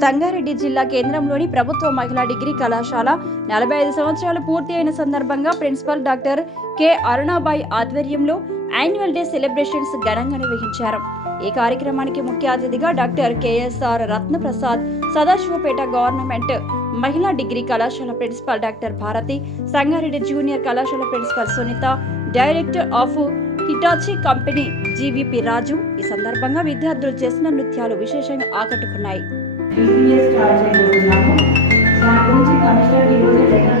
సంగారెడ్డి జిల్లా కేంద్రంలోని ప్రభుత్వ మహిళా డిగ్రీ కళాశాల నలభై ఐదు సంవత్సరాలు పూర్తి అయిన సందర్భంగా ప్రిన్సిపల్ డాక్టర్ కె అరుణాబాయి ఆధ్వర్యంలో యాన్యువల్ డే సెలబ్రేషన్స్ ఘనంగా నిర్వహించారు. ఈ కార్యక్రమానికి ముఖ్య అతిథిగా doctor KSR Ratnaprasad Sadasivpet government మహిళా డిగ్రీ కళాశాల principal doctor Bharati Sangareddy junior కళాశాల principal Sunitha director of Hitachi company GVP Raju. ఈ సందర్భంగా విద్యార్థులు చేసిన నృత్యాలు విశేషంగా ఆకట్టుకున్నాయి. బిజినెస్ స్టార్ట్ చేయబోతున్నాము దాని గురించి కమిషనర్ ఈరోజే లెటర్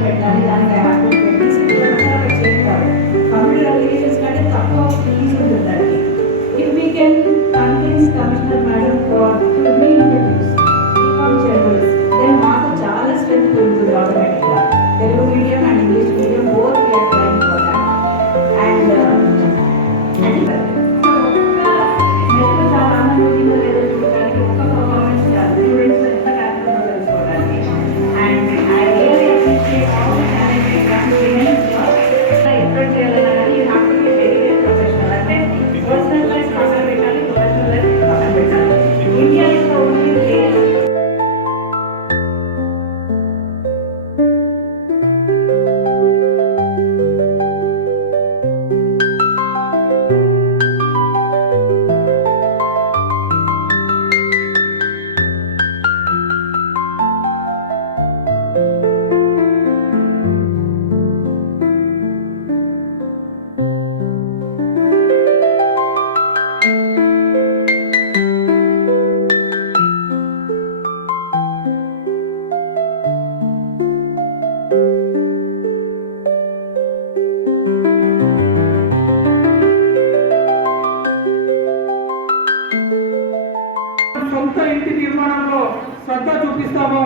సొంత ఇంటి నిర్మాణంలో శ్రద్ధ చూపిస్తామో?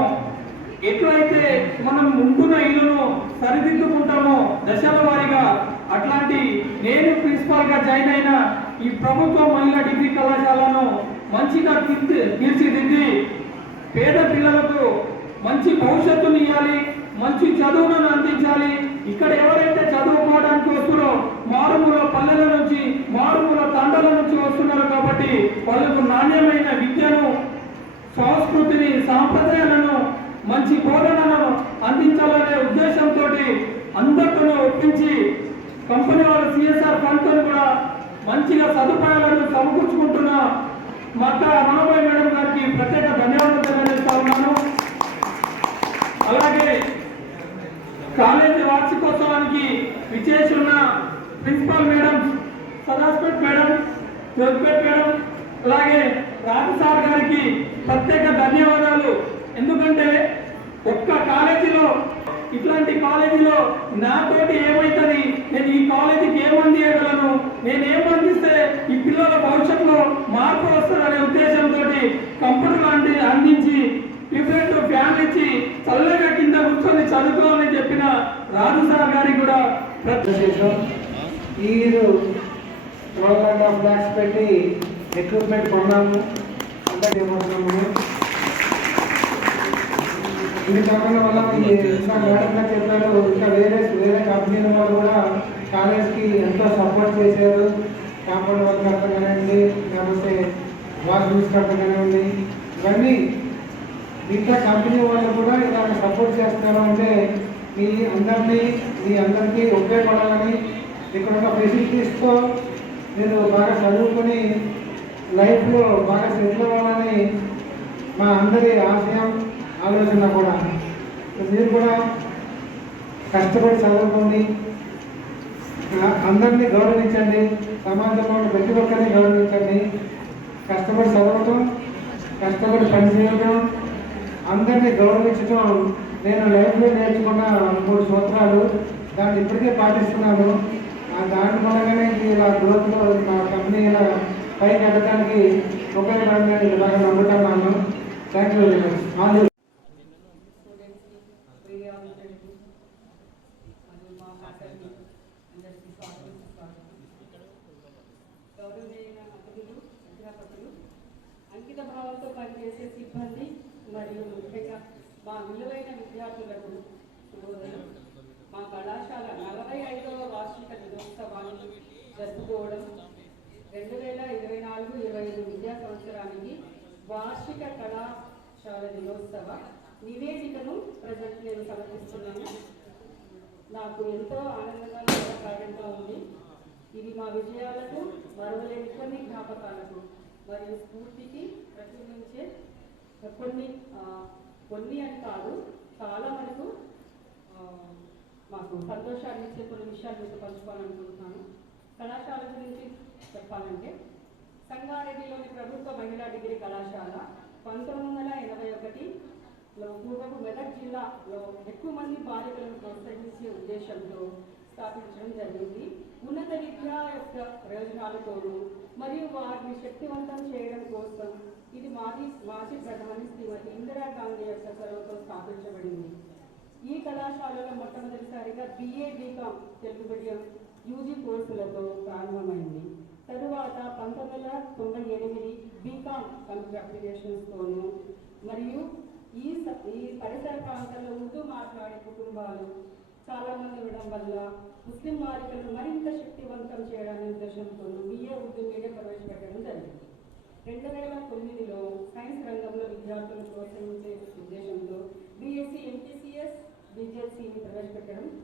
ఎట్లయితే మనం ఉంటున్న ఇల్లును సరిదిద్దుకుంటామో దశల వారీగా అట్లాంటి నేను ప్రిన్సిపాల్గా జాయిన్ అయిన ఈ ప్రభుత్వ మహిళా డిగ్రీ కళాశాలను మంచిగా తీర్చి- తీర్చిదిద్ది పేద పిల్లలకు మంచి భవిష్యత్తుని ఇవ్వాలి మంచి చదువులను అందించాలి. ఇక్కడ ఎవరైతే చదువుకోవడానికి వస్తున్నారో మారుమూల పల్లెల నుంచి మారుమూల తండల నుంచి వస్తున్నారు కాబట్టి వాళ్ళకు సంస్కృతిని సాంప్రదాయాలను మంచి బోధనను అందించాలనే ఉద్దేశంతో అందరితో ఒప్పించి కంపెనీ వాళ్ళు సిఎస్ఆర్ ఫండ్తో కూడా మంచిగా సదుపాయాలను సమకూర్చుకుంటున్న మక్క మనోభాయ్ మేడం గారికి ప్రత్యేక ధన్యవాదాలు తెలియజేస్తా ఉన్నాను. అలాగే కాలేజీ వార్షికోత్సవానికి విచ్చేసిన principal madam Sadasivpet madam Jogipet madam అలాగే రాజు సార్ గారికి ప్రత్యేక ధన్యవాదాలు. ఎందుకంటే ఒక్క కాలేజీలో ఇట్లాంటి కాలేజీలో నాతోటి ఏమవుతుంది నేను ఈ కాలేజీకి ఏమందియగలను అందియగలను? నేను ఏం అందిస్తే ఈ పిల్లల భవిష్యత్తులో మార్పు వస్తుందనే ఉద్దేశంతో కంప్యూటర్ లాంటి అందించి డిఫరెంట్ ఫ్యాన్ ఇచ్చి చల్లగా కింద కూర్చొని చదువుకోవాలని చెప్పిన రాజు సార్ గారికి కూడా ప్రత్యేక చేసాం ఈ ట్వెల్వ్ అండ్ హాఫ్ ల్యాక్స్ పెట్టి ఎక్విప్మెంట్ కొన్నాము అంతా చేయబోతున్నాము ఇది కాకుండా వల్ల ఇంకా మేడం గారు చెప్పారు ఇంకా వేరే వేరే కంపెనీల వాళ్ళు కూడా కాలేజ్కి ఎంతో సపోర్ట్ చేశారు. కాంపౌండ్ వర్క్ కట్టడం కానివ్వండి లేకపోతే వాష్ రూమ్స్ కట్టడం కానివ్వండి ఇవన్నీ మిగతా కంపెనీ వాళ్ళు కూడా ఇలాగ సపోర్ట్ చేస్తారు అంటే మీ అందరినీ మీ అందరికీ ఉపయోగపడాలని ఇక్కడ ఉన్న ఫెసిలిటీస్తో మీరు బాగా చదువుకొని లైఫ్లో బాగా సెటిల్ అవ్వాలని మా అందరి ఆశయం ఆలోచన కూడా. మీరు కూడా కష్టపడి చదువుకోండి. అందరినీ గౌరవించండి. సమాజంలో ఉన్న ప్రతి ఒక్కరిని గౌరవించండి. కష్టపడి చదవటం కష్టపడి పనిచేయడం అందరినీ గౌరవించడం నేను లైఫ్లో నేర్చుకున్న మూడు సూత్రాలు. దాన్ని ఇప్పటికే పాటిస్తున్నాను. ఆ దాని మూలంగానే ఇలా గ్రోత్లో మా కంపెనీ ఇలా పైకి ఎదగడానికి ఉపయోగపడిందని ఇలాగ నమ్ముతున్నాను thank you very much all మరియు మా అందరికీ స్వాగతం స్వాగతం అధ్యాపకులు అంకిత భావంతో పనిచేసే సిబ్బంది మరియు ముఖ్యంగా మా విలువైన విద్యార్థులకు మా కళాశాల నలభై ఐదవ వార్షిక దినోత్సవాన్ని జరుపుకోవడం రెండు వేల ఇరవై నాలుగు ఇరవై ఐదు విద్యా సంవత్సరానికి వార్షిక కళాశాల దినోత్సవ నివేదికను ప్రజెంట్ నేను సమర్పిస్తున్నాను. నాకు ఎంతో ఆనందంగా గర్వకార్యంగా ఉంది. ఇది మా విజయాలకు మరవలేని కొన్ని జ్ఞాపకాలకు మరియు స్ఫూర్తికి ప్రతిబింబించే కొన్ని కొన్ని అని కాదు చాలా మనకు మాకు సంతోషాన్ని ఇచ్చే కొన్ని విషయాలు మీతో పంచుకోవాలనుకుంటున్నాను. కళాశాల గురించి చెప్పాలంటే సంగారెడ్డిలోని ప్రభుత్వ మహిళా డిగ్రీ కళాశాల పంతొమ్మిది వందల ఎనభై ఒకటిలో పూర్వపు మెదక్ జిల్లాలో ఎక్కువ మంది బాలికలను ప్రోత్సహించే ఉద్దేశంతో స్థాపించడం జరిగింది. ఉన్నత విద్య యొక్క ప్రయోజనాలతోనూ మరియు వారిని శక్తివంతం చేయడం కోసం ఇది మాజీ మాజీ ప్రధాని శ్రీమతి ఇందిరాగాంధీ యొక్క చొరవతో స్థాపించబడింది. ఈ కళాశాలలో మొట్టమొదటిసారిగా BA BCom Telugu medium UG కోర్సులతో ప్రారంభమైంది. తరువాత పంతొమ్మిది వందల తొంభై ఎనిమిది బీకామ్ కంప్యూటర్ అప్లికేషన్స్తోనూ మరియు ఈ స- ఈ పరిసర ప్రాంతాల్లో ఉర్దూ మాట్లాడే కుటుంబాలు చాలామంది ఉండడం వల్ల ముస్లిం బాలికలను మరింత శక్తివంతం చేయడానికి ఉద్దేశంతో బిఏ ఉర్దూ మీడియా ప్రవేశపెట్టడం జరిగింది. రెండు వేల తొమ్మిదిలో సైన్స్ రంగంలో విద్యార్థులను ప్రోత్సహించే ఉద్దేశంతో బీఎస్సీ ఎంపీసీఎస్ బీజేసీని ప్రవేశపెట్టడం